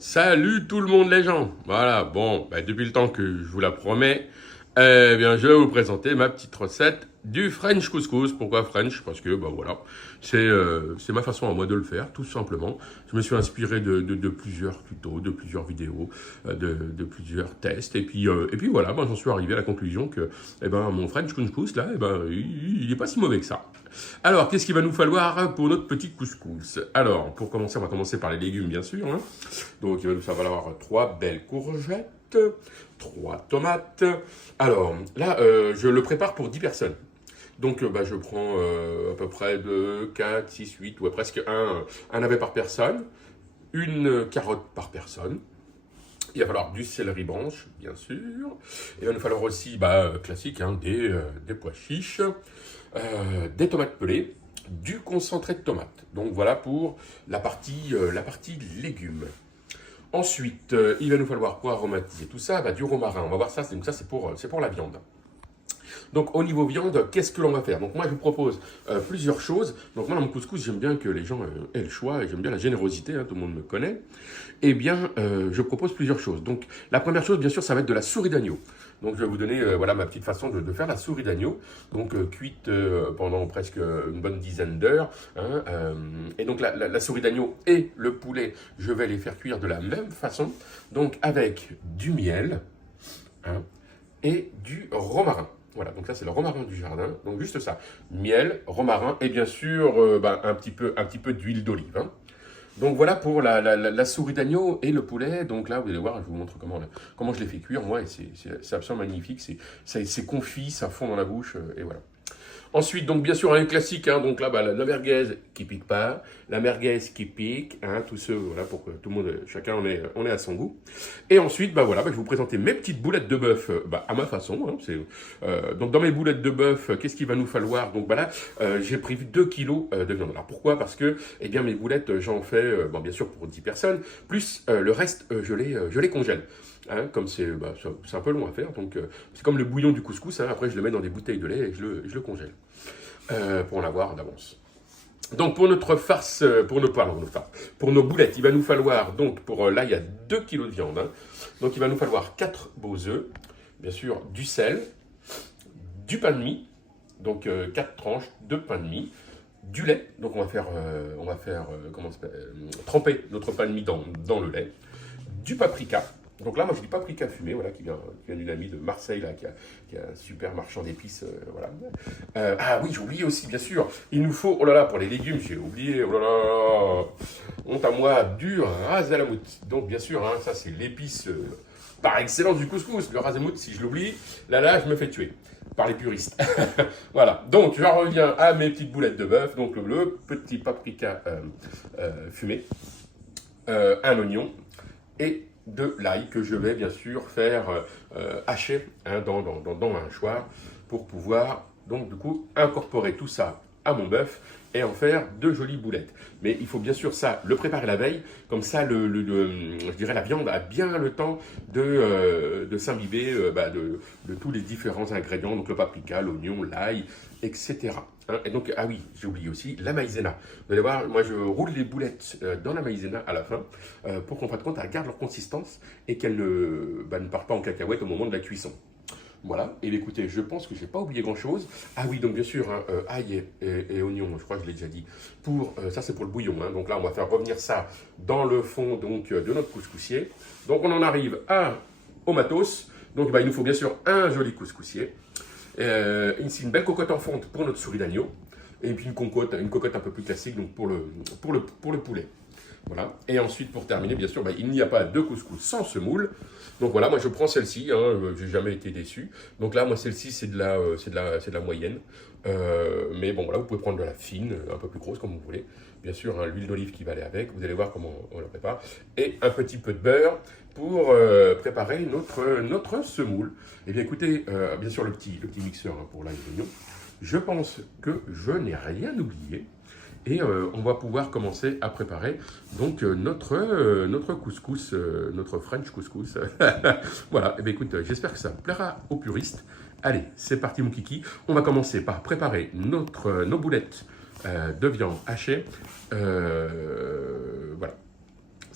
Salut tout le monde les gens. Voilà, bon, depuis le temps que je vous la promets, bien, je vais vous présenter ma petite recette du French couscous. Pourquoi French? Parce que, voilà, c'est ma façon à moi de le faire, tout simplement. Je me suis inspiré de plusieurs tutos, de plusieurs vidéos, de plusieurs tests. Et puis voilà, j'en suis arrivé à la conclusion que, mon French couscous, là, il est pas si mauvais que ça. Alors, qu'est-ce qu'il va nous falloir pour notre petit couscous? Alors, pour commencer, on va commencer par les légumes, bien sûr, hein. Donc, il va nous falloir 3 belles courgettes, 3 tomates. Alors, là, je le prépare pour 10 personnes. Donc, je prends à peu près de 4, 6, 8, ouais, presque un navet par personne, une carotte par personne. Il va falloir du céleri branche, bien sûr. Il va nous falloir aussi, classique, hein, des pois chiches, des tomates pelées, du concentré de tomate. Donc voilà pour la partie légumes. Ensuite, il va nous falloir pour aromatiser tout ça, du romarin. On va voir ça, donc ça c'est pour la viande. Donc au niveau viande, qu'est-ce que l'on va faire? Donc moi je vous propose plusieurs choses. Donc moi dans mon couscous, j'aime bien que les gens aient le choix, et j'aime bien la générosité, hein, tout le monde me connaît. Eh bien, je propose plusieurs choses. Donc la première chose, bien sûr, ça va être de la souris d'agneau. Donc je vais vous donner voilà, ma petite façon de faire la souris d'agneau, donc cuite pendant presque une bonne dizaine d'heures, hein, et donc la souris d'agneau et le poulet, je vais les faire cuire de la même façon, donc avec du miel, hein, et du romarin. Voilà, donc ça c'est le romarin du jardin, donc juste ça, miel, romarin et bien sûr un petit peu d'huile d'olive, hein. Donc voilà pour la souris d'agneau et le poulet. Donc là, vous allez voir, je vous montre comment je les fais cuire, moi, et c'est absolument magnifique. C'est confit, ça fond dans la bouche, et voilà. Ensuite, donc bien sûr, un classique, hein, donc là, la merguez qui pique pas, la merguez qui pique, hein, tous ceux, voilà, pour que tout le monde, chacun, on est à son goût. Et ensuite, voilà, je vais vous présenter mes petites boulettes de bœuf, à ma façon, hein, donc dans mes boulettes de bœuf, qu'est-ce qu'il va nous falloir? Donc là, j'ai prévu 2 kilos de viande. Alors pourquoi? Parce que, eh bien, mes boulettes, j'en fais, bien sûr, pour 10 personnes, plus le reste, je les congèle. Hein, comme c'est un peu long à faire, donc c'est comme le bouillon du couscous, hein, après je le mets dans des bouteilles de lait et je le congèle pour en avoir d'avance. Donc pour notre farce, pour nos boulettes, il va nous falloir, donc là il y a 2 kilos de viande, hein, donc il va nous falloir 4 beaux œufs, bien sûr du sel, du pain de mie, donc 4 tranches de pain de mie, du lait, donc on va faire tremper notre pain de mie dans le lait, du paprika. Donc là, moi, j'ai du paprika fumé, voilà, qui vient d'une amie de Marseille, là, qui a un super marchand d'épices, voilà. Ah oui, j'ai oublié aussi, bien sûr, il nous faut, oh là là, pour les légumes, j'ai oublié, oh là là, honte à moi, du ras à la mousse. Donc, bien sûr, hein, ça, c'est l'épice par excellence du couscous. Le ras à la mousse, si je l'oublie, là, je me fais tuer par les puristes. Voilà, donc je reviens à mes petites boulettes de bœuf, donc le petit paprika fumé, un oignon et de l'ail que je vais bien sûr faire hacher, hein, dans un hachoir pour pouvoir donc du coup incorporer tout ça à mon bœuf et en faire de jolies boulettes. Mais il faut bien sûr ça le préparer la veille, comme ça je dirais la viande a bien le temps de s'imbiber de tous les différents ingrédients, donc le paprika, l'oignon, l'ail, etc. Hein, et donc, ah oui, j'ai oublié aussi la maïzena. Vous allez voir, moi je roule les boulettes dans la maïzena à la fin pour qu'en fin de compte, elles gardent leur consistance et qu'elles ne partent pas en cacahuète au moment de la cuisson. Voilà, et écoutez, je pense que je n'ai pas oublié grand-chose. Ah oui, donc bien sûr, hein, ail et oignon, je crois que je l'ai déjà dit. Ça, c'est pour le bouillon, hein. Donc là, on va faire revenir ça dans le fond donc, de notre couscoussier. Donc on en arrive au matos. Donc il nous faut bien sûr un joli couscoussier. Ici, une belle cocotte en fonte pour notre souris d'agneau. Et puis une cocotte un peu plus classique donc pour le poulet. Voilà. Et ensuite, pour terminer, bien sûr, il n'y a pas de couscous sans semoule. Donc voilà, moi je prends celle-ci, hein, j'ai jamais été déçu. Donc là, moi celle-ci, c'est de la moyenne. Mais bon, voilà, vous pouvez prendre de la fine, un peu plus grosse comme vous voulez. Bien sûr, hein, l'huile d'olive qui va aller avec, vous allez voir comment on la prépare. Et un petit peu de beurre pour préparer notre semoule. Et bien écoutez, bien sûr le petit mixeur, hein, pour l'ail et l'oignon. Je pense que je n'ai rien oublié. Et on va pouvoir commencer à préparer donc notre couscous, notre French couscous. Voilà, et bien écoute, j'espère que ça plaira aux puristes. Allez, c'est parti mon kiki. On va commencer par préparer nos boulettes de viande hachée. Voilà,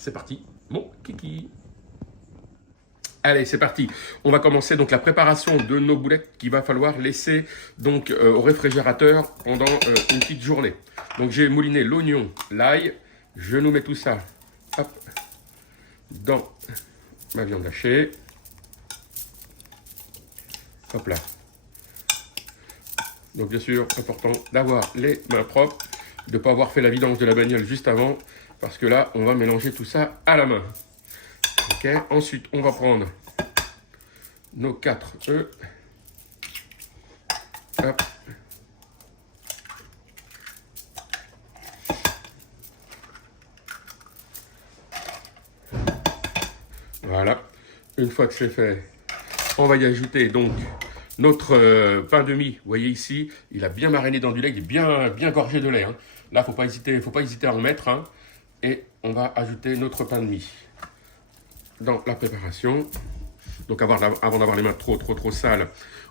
c'est parti, mon kiki. Allez, c'est parti. On va commencer donc la préparation de nos boulettes qu'il va falloir laisser donc au réfrigérateur pendant une petite journée. Donc j'ai mouliné l'oignon, l'ail. Je nous mets tout ça hop, dans ma viande hachée. Hop là. Donc bien sûr, important d'avoir les mains propres, de ne pas avoir fait la vidange de la bagnole juste avant, parce que là, on va mélanger tout ça à la main. Ok. Ensuite, on va prendre nos 4 œufs. Hop. Voilà. Une fois que c'est fait, on va y ajouter donc notre pain de mie. Vous voyez ici, il a bien mariné dans du lait, il est bien gorgé de lait. Hein. Là, faut pas hésiter à en mettre. Hein. Et on va ajouter notre pain de mie dans la préparation. Donc avant d'avoir les mains trop sales,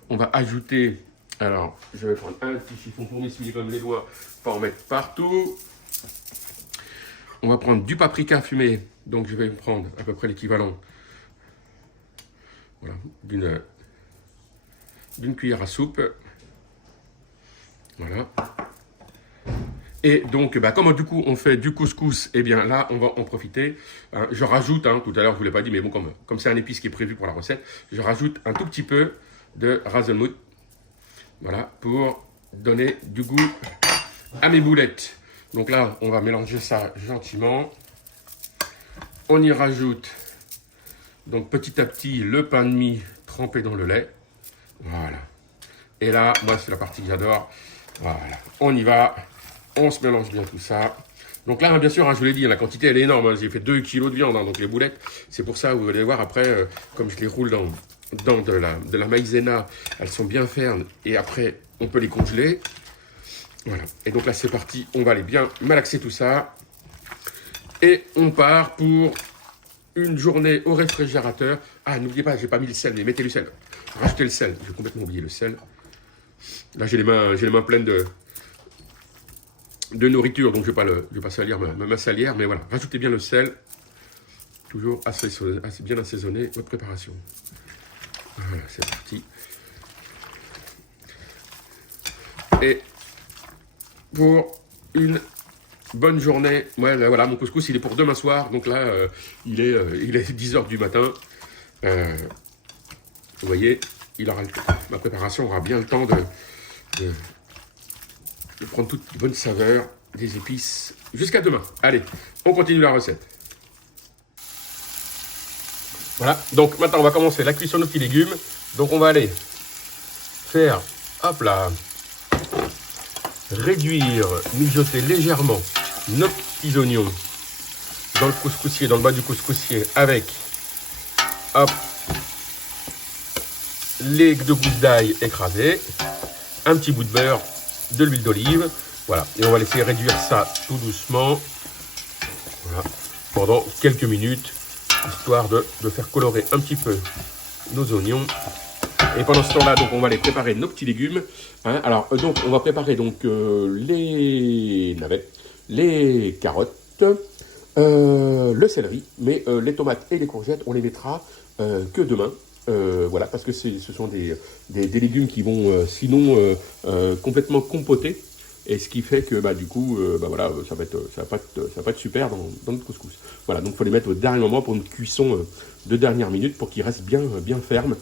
on va ajouter, alors je vais prendre un petit chiffon pour m'essuyer comme les doigts, pas en mettre partout. On va prendre du paprika fumé, donc je vais prendre à peu près l'équivalent, voilà, d'une cuillère à soupe. Voilà. Et donc, comme du coup on fait du couscous, et bien là on va en profiter. Je rajoute, tout à l'heure je ne vous l'ai pas dit, mais bon, comme c'est un épice qui est prévu pour la recette, je rajoute un tout petit peu de hazelnut, voilà, pour donner du goût à mes boulettes. Donc là, on va mélanger ça gentiment. On y rajoute donc petit à petit le pain de mie trempé dans le lait. Voilà. Et là, moi c'est la partie que j'adore. Voilà, on y va. On se mélange bien tout ça. Donc là, bien sûr, je vous l'ai dit, la quantité, elle est énorme. J'ai fait 2 kg de viande, donc les boulettes. C'est pour ça, vous allez voir après, comme je les roule dans de la maïzena, elles sont bien fermes. Et après, on peut les congeler. Voilà. Et donc là, c'est parti. On va aller bien malaxer tout ça. Et on part pour une journée au réfrigérateur. Ah, n'oubliez pas, j'ai pas mis le sel, mais mettez le sel. Rajoutez le sel. J'ai complètement oublié le sel. Là, j'ai les mains pleines de nourriture, donc je ne vais pas salir ma salière, mais voilà, rajoutez bien le sel, toujours assez bien assaisonné votre préparation. Voilà, c'est parti. Et pour une bonne journée, voilà, mon couscous, il est pour demain soir, donc là, il est 10h du matin. Vous voyez, ma préparation aura bien le temps de prendre toute bonne saveur, des épices, jusqu'à demain. Allez, on continue la recette. Voilà, donc maintenant on va commencer la cuisson de nos petits légumes. Donc on va aller faire, hop là, réduire, mijoter légèrement nos petits oignons dans le couscoussier, dans le bas du couscoussier, avec, hop, les 2 gousses d'ail écrasées, un petit bout de beurre, de l'huile d'olive, voilà, et on va laisser réduire ça tout doucement, voilà, pendant quelques minutes, histoire de faire colorer un petit peu nos oignons. Et pendant ce temps-là, donc on va aller préparer nos petits légumes. Hein. Alors donc on va préparer donc les navets, les carottes, le céleri, mais les tomates et les courgettes, on les mettra que demain. Voilà, parce que ce sont des légumes qui vont sinon complètement compoter, et ce qui fait que du coup voilà, ça va pas être super dans notre couscous. Voilà, donc il faut les mettre au dernier moment pour une cuisson de dernière minute pour qu'ils restent bien fermes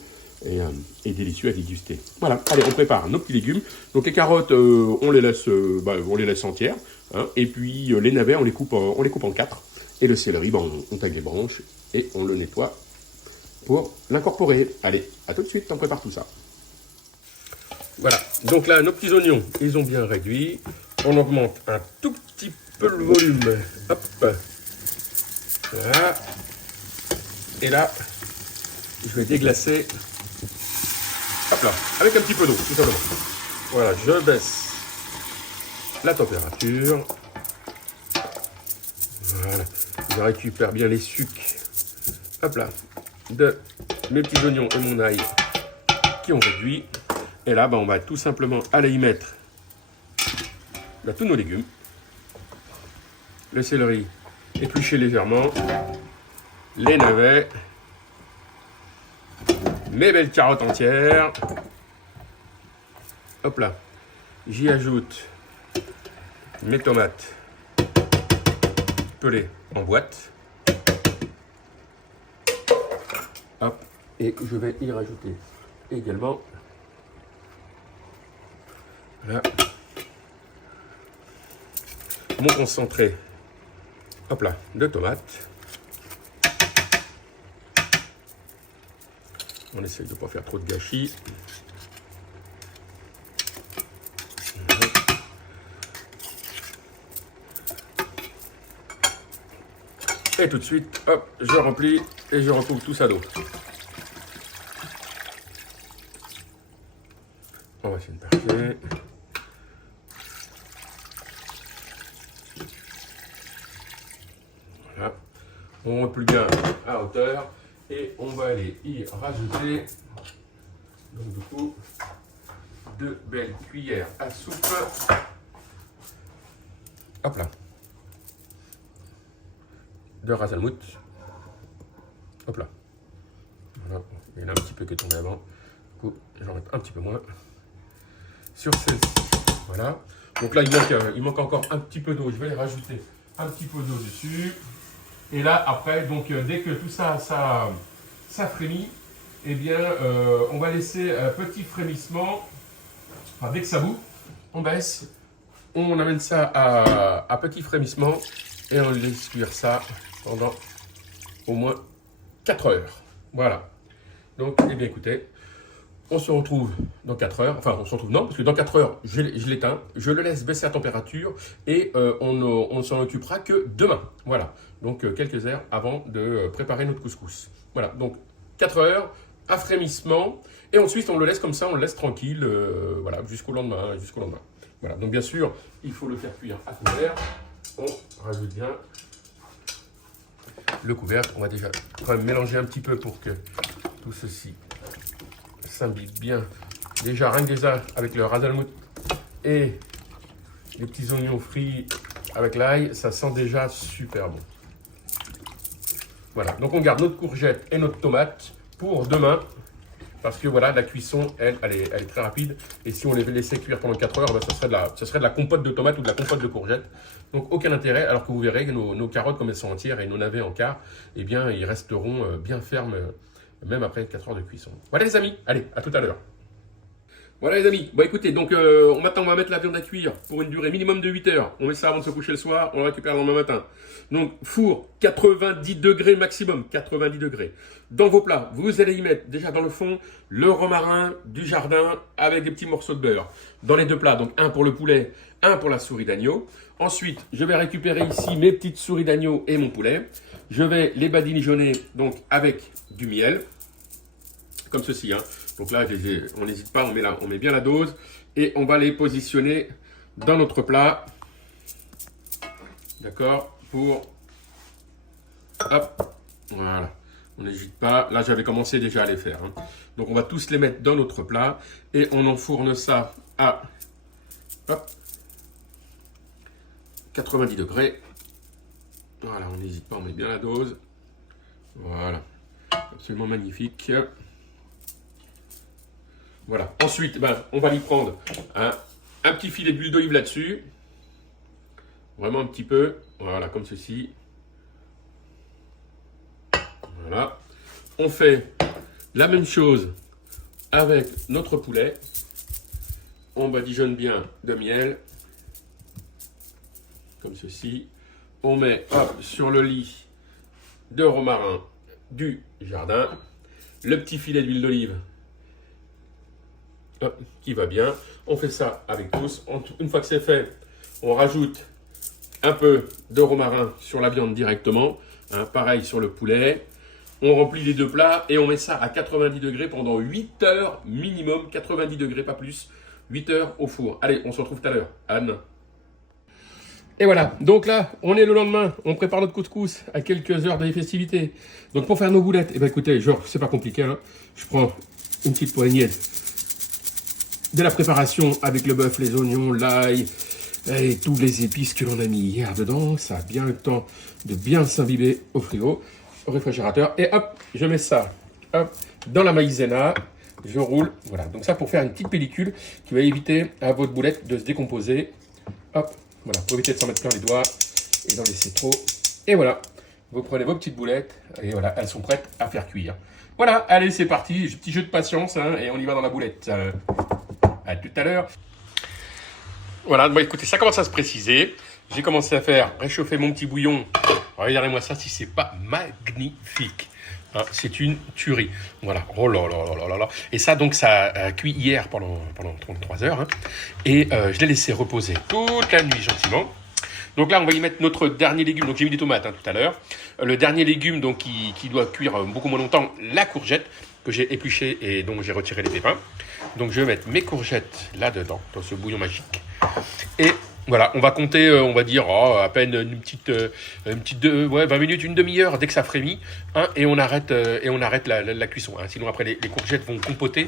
et délicieux à déguster. Voilà, allez, on prépare nos petits légumes. Donc les carottes, on les laisse entières, hein, et puis les navets, on les coupe en 4, et le céleri, on taille les branches et on le nettoie pour l'incorporer. Allez, à tout de suite, on prépare tout ça. Voilà, donc là, nos petits oignons, ils ont bien réduit. On augmente un tout petit peu le volume. Hop. Voilà. Et là, je vais déglacer. Hop là, avec un petit peu d'eau, tout simplement. Voilà, je baisse la température. Voilà, je récupère bien les sucs. Hop là, de mes petits oignons et mon ail qui ont réduit. Et là, on va tout simplement aller y mettre tous nos légumes. Le céleri éplucher légèrement les navets, mes belles carottes entières. Hop là, j'y ajoute mes tomates pelées en boîte. Hop, et je vais y rajouter également voilà, mon concentré, hop là, de tomates. On essaye de ne pas faire trop de gâchis. Et tout de suite, hop, je remplis et je recouvre tout ça d'eau. On va essayer de parfait. Voilà. On replie bien à hauteur et on va aller y rajouter donc du coup 2 belles cuillères à soupe. Hop là. De ras al hanout. Hop là. Voilà. Il y en a un petit peu qui est tombé avant. Du coup, j'en mets un petit peu moins. Sur celle-ci. Voilà. Donc là, il manque encore un petit peu d'eau. Je vais les rajouter un petit peu d'eau dessus. Et là, après, donc dès que tout ça frémit, eh bien, on va laisser un petit frémissement. Enfin, dès que ça bout, on baisse. On amène ça à petit frémissement et on laisse cuire ça pendant au moins 4 heures. Voilà. Donc, eh bien, écoutez, on se retrouve dans 4 heures. Enfin, on se retrouve, non, parce que dans 4 heures, je l'éteins, je le laisse baisser à température et on ne s'en occupera que demain. Voilà. Donc, quelques heures avant de préparer notre couscous. Voilà. Donc, 4 heures, à frémissement. Et ensuite, on le laisse comme ça, on le laisse tranquille, voilà, jusqu'au lendemain, Voilà. Donc, bien sûr, il faut le faire cuire à couvert. On rajoute bien le couvercle. On va déjà quand même mélanger un petit peu pour que tout ceci s'imbibe bien. Déjà, rien que déjà avec le ras al hanout et les petits oignons frits avec l'ail, ça sent déjà super bon. Voilà, donc on garde notre courgette et notre tomate pour demain. Parce que voilà, la cuisson, elle est très rapide. Et si on les laissait cuire pendant 4 heures, ben, ça serait de la compote de tomate ou de la compote de courgette. Donc aucun intérêt, alors que vous verrez que nos carottes, comme elles sont entières et nos navets en quart, eh bien, ils resteront bien fermes, même après 4 heures de cuisson. Voilà les amis, allez, à tout à l'heure. Voilà les amis, bon écoutez, donc maintenant on va mettre la viande à cuire pour une durée minimum de 8 heures. On met ça avant de se coucher le soir, on le récupère le lendemain matin. Donc four, 90 degrés maximum, 90 degrés. Dans vos plats, vous allez y mettre déjà dans le fond le romarin du jardin avec des petits morceaux de beurre. Dans les deux plats, donc un pour le poulet, un pour la souris d'agneau. Ensuite, je vais récupérer ici mes petites souris d'agneau et mon poulet. Je vais les badigeonner donc avec du miel, comme ceci, hein. Donc là, on n'hésite pas, on met bien la dose et on va les positionner dans notre plat. D'accord? Pour... Hop, voilà. On n'hésite pas. Là, j'avais commencé déjà à les faire, hein. Donc, on va tous les mettre dans notre plat et on enfourne ça à hop, 90 degrés. Voilà, on n'hésite pas, on met bien la dose. Voilà. Absolument magnifique. Voilà. Ensuite, ben, on va y prendre un petit filet d'huile d'olive là-dessus. Vraiment un petit peu. Voilà, comme ceci. Voilà. On fait la même chose avec notre poulet. On badigeonne bien de miel. Comme ceci. On met hop, sur le lit de romarin du jardin. Le petit filet d'huile d'olive qui va bien. On fait ça avec tous. Une fois que c'est fait, on rajoute un peu de romarin sur la viande directement. Hein, pareil sur le poulet. On remplit les deux plats et on met ça à 90 degrés pendant 8 heures minimum. 90 degrés, pas plus. 8 heures au four. Allez, on se retrouve tout à l'heure. Anne. Et voilà, donc là, on est le lendemain, on prépare notre couscous à quelques heures des festivités. Donc pour faire nos boulettes, eh ben écoutez, genre, c'est pas compliqué, hein. Je prends une petite poignée de la préparation avec le bœuf, les oignons, l'ail, Et tous les épices que l'on a mis hier dedans, ça a bien le temps de bien s'imbiber au frigo, au réfrigérateur. Et hop, je mets ça hop, dans la maïzena, je roule. Voilà, donc ça pour faire une petite pellicule qui va éviter à votre boulette de se décomposer. Hop, voilà, pour éviter de s'en mettre plein les doigts et d'en laisser trop. Et voilà, vous prenez vos petites boulettes et voilà, elles sont prêtes à faire cuire. Voilà, allez, c'est parti, petit jeu de patience hein, et on y va dans la boulette. À tout à l'heure. Voilà, bon, écoutez, ça commence à se préciser. J'ai commencé à faire réchauffer mon petit bouillon. Regardez-moi ça, si c'est pas magnifique. Hein, c'est une tuerie. Voilà. Oh là là là là là. Et ça, donc, ça a cuit hier pendant 33 heures. Hein. Et je l'ai laissé reposer toute la nuit gentiment. Donc là, on va y mettre notre dernier légume. Donc j'ai mis des tomates hein, tout à l'heure. Le dernier légume donc qui doit cuire beaucoup moins longtemps, la courgette que j'ai épluchée et dont j'ai retiré les pépins. Donc je vais mettre mes courgettes là-dedans, dans ce bouillon magique. Et voilà, on va compter, on va dire à peine une petite 20 minutes, une demi-heure dès que ça frémit, hein, et on arrête la cuisson. Hein, sinon après les courgettes vont compoter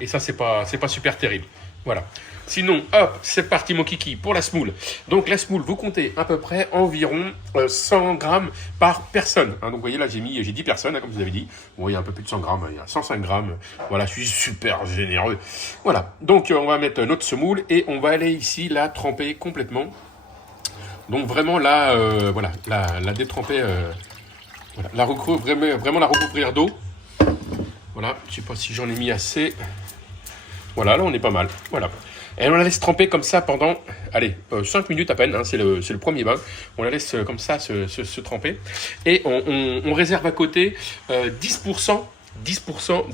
et ça c'est pas super terrible. Voilà. Sinon, hop, c'est parti mon kiki pour la semoule. Donc la semoule, vous comptez à peu près environ 100 grammes par personne. Hein, donc vous voyez là, j'ai 10 personnes, hein, comme je vous avais dit. Bon, il y a un peu plus de 100 grammes, il y a 105 grammes. Voilà, je suis super généreux. Voilà, donc on va mettre notre semoule et on va aller ici la tremper complètement. Donc vraiment là, voilà, la détremper, voilà, vraiment la recouvrir d'eau. Voilà, je sais pas si j'en ai mis assez. Voilà, là on est pas mal. Voilà. Et on la laisse tremper comme ça pendant, 5 minutes à peine, hein, c'est le premier bain. On la laisse comme ça se tremper. Et on réserve à côté 10%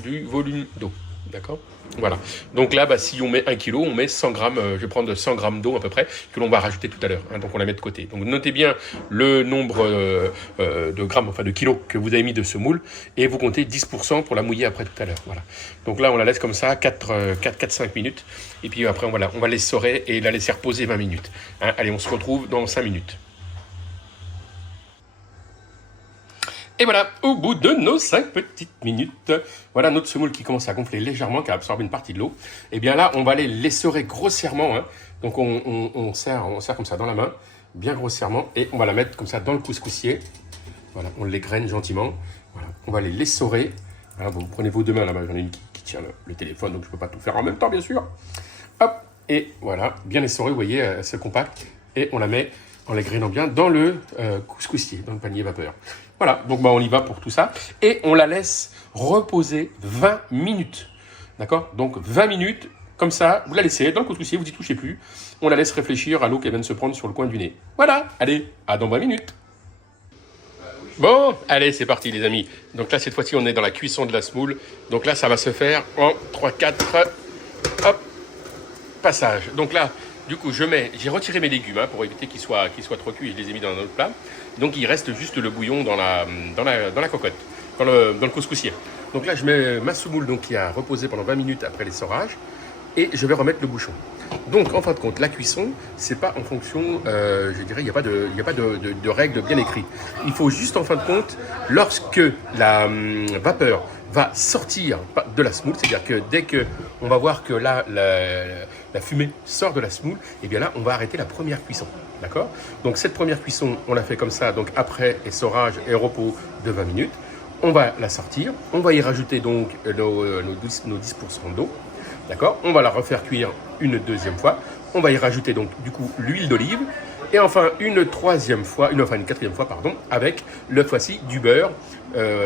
du volume d'eau. D'accord ? Voilà. Donc là, si on met 1 kg, on met 100 grammes, je vais prendre 100 grammes d'eau à peu près, que l'on va rajouter tout à l'heure. Hein, donc on la met de côté. Donc notez bien le nombre de grammes, enfin de kilos que vous avez mis de ce moule, et vous comptez 10% pour la mouiller après tout à l'heure. Voilà. Donc là, on la laisse comme ça, 4-5 minutes, et puis après, on va l'essorer et la laisser reposer 20 minutes. Hein, allez, on se retrouve dans 5 minutes. Et voilà, au bout de nos 5 petites minutes, voilà notre semoule qui commence à gonfler légèrement, qui a absorbé une partie de l'eau. Et bien là, on va aller l'essorer grossièrement. Hein. Donc on serre comme ça dans la main, bien grossièrement, et on va la mettre comme ça dans le couscoussier. Voilà, on l'égrène gentiment. Voilà, on va aller l'essorer. Voilà, vous prenez vos deux mains là-bas, j'en ai une qui tient le téléphone, donc je ne peux pas tout faire en même temps, bien sûr. Hop, et voilà, bien essoré, vous voyez, c'est compact. Et on la met en l'égrénant bien dans le couscoussier, dans le panier vapeur. Voilà, donc on y va pour tout ça. Et on la laisse reposer 20 minutes. D'accord ? Donc 20 minutes, comme ça, vous la laissez dans le couscoussier, vous n'y touchez plus. On la laisse réfléchir à l'eau qu'elle vient de se prendre sur le coin du nez. Voilà, allez, à dans 20 minutes. Bon, allez, c'est parti les amis. Donc là, cette fois-ci, on est dans la cuisson de la semoule. Donc là, ça va se faire en 3-4, hop, passages. Donc là, du coup, j'ai retiré mes légumes hein, pour éviter qu'ils soient trop cuits. Je les ai mis dans un autre plat. Donc il reste juste le bouillon dans la cocotte, dans le couscoussier. Donc là, je mets ma semoule donc, qui a reposé pendant 20 minutes après l'essorage. Et je vais remettre le bouchon. Donc, en fin de compte, la cuisson, c'est pas en fonction, je dirais, il n'y a pas de règles bien écrites. Il faut juste, en fin de compte, lorsque la vapeur va sortir de la semoule, c'est-à-dire que dès qu'on va voir que là, la fumée sort de la semoule, et bien là, on va arrêter la première cuisson. D'accord ? Donc, cette première cuisson, on la fait comme ça, donc après essorage et repos de 20 minutes. On va la sortir, on va y rajouter donc nos 10% d'eau. D'accord ? On va la refaire cuire une deuxième fois. On va y rajouter donc du coup l'huile d'olive. Et enfin une quatrième fois, pardon, avec le fois-ci du beurre.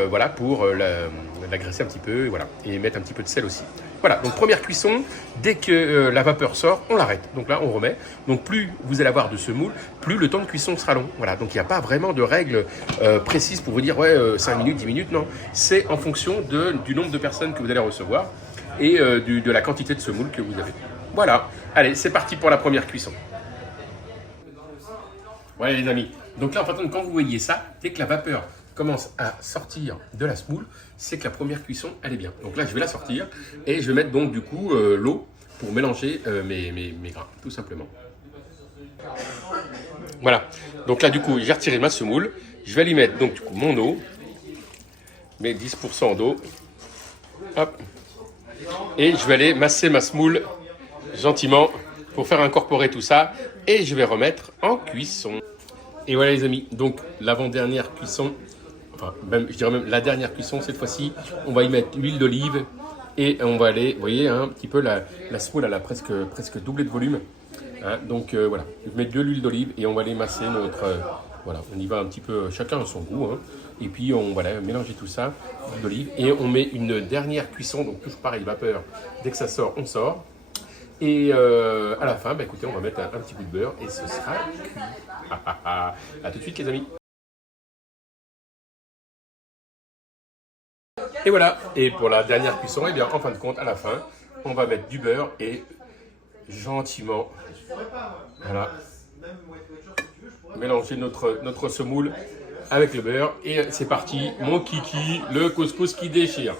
Voilà, pour l'agraisser un petit peu, voilà, et mettre un petit peu de sel aussi. Voilà, donc première cuisson, dès que la vapeur sort, on l'arrête. Donc là, on remet. Donc plus vous allez avoir de semoule, plus le temps de cuisson sera long. Voilà, donc il n'y a pas vraiment de règles précises pour vous dire, 5 minutes, 10 minutes, non. C'est en fonction du nombre de personnes que vous allez recevoir et de la quantité de semoule que vous avez. Voilà, allez, c'est parti pour la première cuisson. Voilà les amis, donc là en fait quand vous voyez ça, dès que la vapeur commence à sortir de la semoule, c'est que la première cuisson elle est bien. Donc là je vais la sortir et je vais mettre donc du coup l'eau pour mélanger mes grains, tout simplement. Voilà, donc là du coup j'ai retiré ma semoule, je vais lui mettre donc du coup mon eau, mes 10% d'eau, hop. Et je vais aller masser ma semoule gentiment pour faire incorporer tout ça et je vais remettre en cuisson. Et voilà les amis, donc l'avant-dernière cuisson, enfin même, je dirais même la dernière cuisson cette fois-ci, on va y mettre l'huile d'olive et on va aller, vous voyez, hein, un petit peu la semoule elle a presque doublé de volume. Hein, donc voilà, je mets de l'huile d'olive et on va aller masser notre... voilà, on y va un petit peu, chacun à son goût. Hein, et puis on va mélanger tout ça, l'huile d'olive. Et on met une dernière cuisson, donc toujours pareil, vapeur. Dès que ça sort, on sort. Et à la fin, bah, écoutez, on va mettre un petit bout de beurre et ce sera cuit. À tout de suite les amis. Et voilà, et pour la dernière cuisson, eh bien, en fin de compte, à la fin, on va mettre du beurre et gentiment, voilà, mélanger notre semoule avec le beurre. Et c'est parti, mon kiki, le couscous qui déchire.